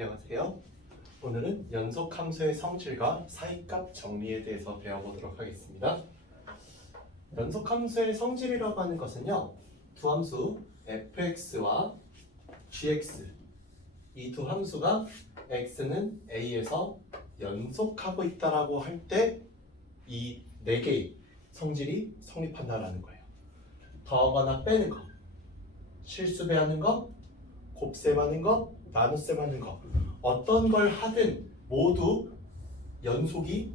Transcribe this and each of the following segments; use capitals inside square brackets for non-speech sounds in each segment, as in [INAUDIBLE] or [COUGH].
안녕하세요. 오늘은 연속 함수의 성질과 사이값 정리에 대해서 배워보도록 하겠습니다. 연속 함수의 성질이라고 하는 것은요, 두 함수 fx와 gx 이 두 함수가 x는 a에서 연속하고 있다라고 할 때 이 네 개의 성질이 성립한다라는 거예요. 더하거나 빼는 거, 실수 배하는 거, 곱셈하는 거, 나눗셈 하는 거 어떤 걸 하든 모두 연속이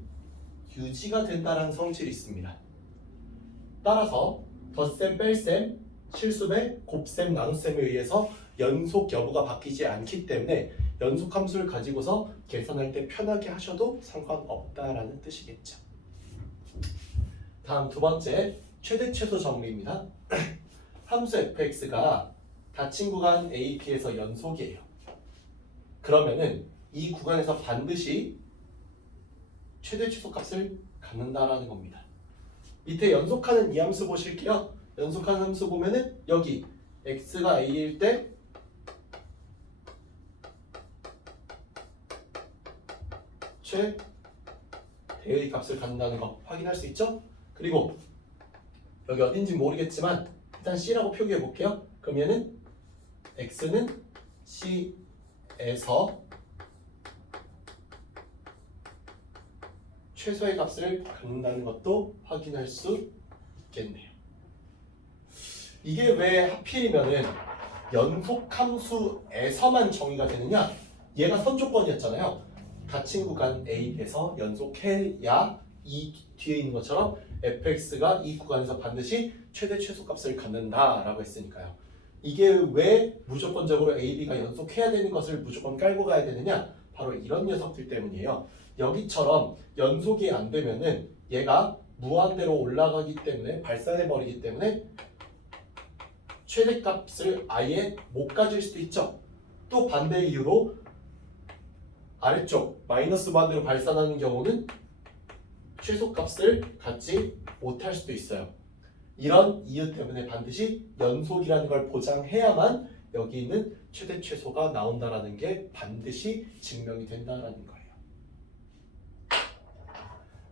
유지가 된다는 성질이 있습니다. 따라서 덧셈, 뺄셈, 실수배, 곱셈, 나눗셈에 의해서 연속 여부가 바뀌지 않기 때문에 연속 함수를 가지고서 계산할 때 편하게 하셔도 상관없다라는 뜻이겠죠. 다음 두 번째 최대 최소 정리입니다. [CLEARS THROAT] 함수 fx가 닫힌 구간 a, b에서 연속이에요. 그러면은 이 구간에서 반드시 최대 최소 값을 갖는다라는 겁니다. 밑에 연속하는 이 함수 보실게요. 연속하는 함수 보면은 여기 x가 a일 때 최대의 값을 갖는다는 거 확인할 수 있죠? 그리고 여기 어딘지 모르겠지만 일단 c라고 표기해 볼게요. 그러면은 x는 c 에서 최소의 값을 갖는다는 것도 확인할 수 있겠네요. 이게 왜 하필이면은 연속함수에서만 정의가 되느냐? 얘가 선조건이었잖아요. 닫힌 구간 A에서 연속해야 이 뒤에 있는 것처럼 fx가 이 구간에서 반드시 최대 최소값을 갖는다라고 했으니까요. 이게 왜 무조건적으로 A, B가 연속해야 되는 것을 무조건 깔고 가야 되느냐? 바로 이런 녀석들 때문이에요. 여기처럼 연속이 안 되면은 얘가 무한대로 올라가기 때문에 발산해 버리기 때문에 최대값을 아예 못 가질 수도 있죠. 또 반대 이유로 아래쪽 마이너스 무한대로 발산하는 경우는 최소값을 갖지 못할 수도 있어요. 이런 이유 때문에 반드시 연속이라는 걸 보장해야만 여기 있는 최대 최소가 나온다라는 게 반드시 증명이 된다라는 거예요.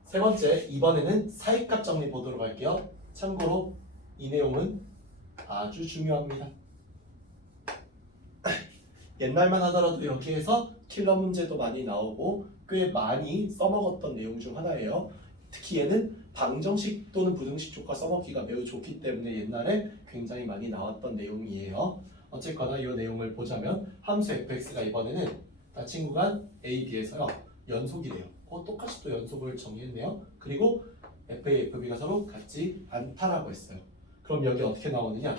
세 번째, 이번에는 사이값 정리 보도록 할게요. 참고로 이 내용은 아주 중요합니다. [CLEARS THROAT] 옛날만 하더라도 여기에서 킬러 문제도 많이 나오고 꽤 많이 써먹었던 내용 중 하나예요. 특히 얘는 방정식 또는 부등식 조과 써먹기가 매우 좋기 때문에 옛날에 굉장히 많이 나왔던 내용이에요. 어쨌거나 이 내용을 보자면 함수 fx가 이번에는 닫힌 구간 a, b에서요 연속이래요. 어, 똑같이 또 연속을 정의했네요. 그리고 fa, fb가 서로 같지 않다라고 했어요. 그럼 여기 어떻게 나오느냐?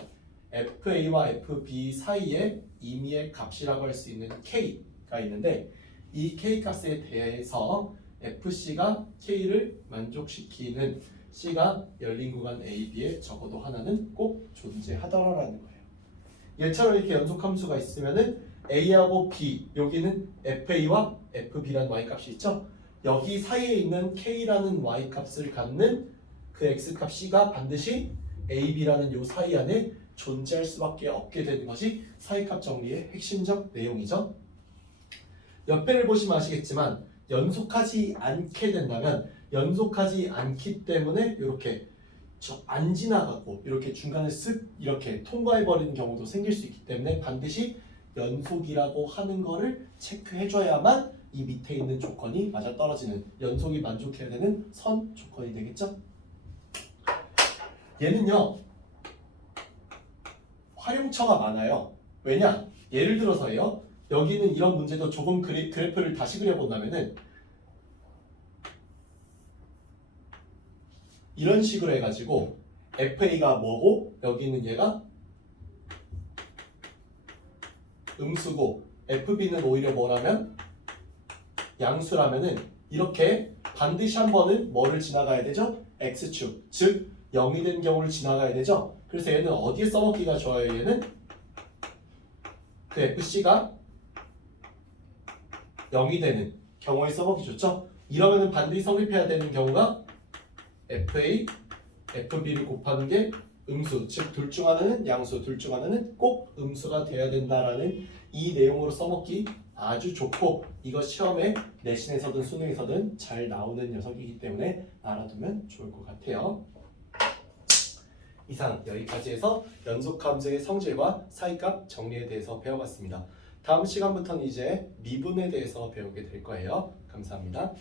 fa와 fb 사이에 임의의 값이라고 할 수 있는 k가 있는데 이 k 값에 대해서 fc가 k를 만족시키는 c가 열린 구간 a, b에 적어도 하나는 꼭 존재하더라라는 거예요. 얘처럼 이렇게 연속 함수가 있으면은 a하고 b 여기는 fa와 fb라는 y 값이 있죠. 여기 사이에 있는 k라는 y 값을 갖는 그 x 값 c가 반드시 a, b라는 요 사이 안에 존재할 수밖에 없게 되는 것이 사이값 정리의 핵심적 내용이죠. 옆에를 보시면 아시겠지만 연속하지 않게 된다면 연속하지 않기 때문에 이렇게 저안 지나가고 이렇게 중간에 쓱 이렇게 통과해 버리는 경우도 생길 수 있기 때문에 반드시 연속이라고 하는 거를 체크해 줘야만 이 밑에 있는 조건이 맞아 떨어지는 연속이 만족해야 되는 선 조건이 되겠죠? 얘는요 활용처가 많아요. 왜냐? 예를 들어서요. 여기는 이런 문제도 조금 그래, 그래프를 다시 그려본다면은 이런 식으로 해가지고 FA가 뭐고 여기 있는 얘가 음수고 FB는 오히려 뭐라면 양수라면은 이렇게 반드시 한 번은 뭐를 지나가야 되죠? X축 즉 0이 된 경우를 지나가야 되죠? 그래서 얘는 어디에 써먹기가 좋아요 얘는 그 FC가 0이 되는 경우에 써보기 좋죠? 이러면 반드시 성립해야 되는 경우가 FA, FB를 곱하는 게 음수, 즉 둘 중 하나는 양수, 둘 중 하나는 꼭 음수가 돼야 된다라는 이 내용으로 써먹기 아주 좋고 이거 시험에 내신에서든 수능에서든 잘 나오는 녀석이기 때문에 알아두면 좋을 것 같아요. 이상 여기까지 해서 연속함수의 성질과 사이값 정리에 대해서 배워봤습니다. 다음 시간부터는 이제 미분에 대해서 배우게 될 거예요. 감사합니다.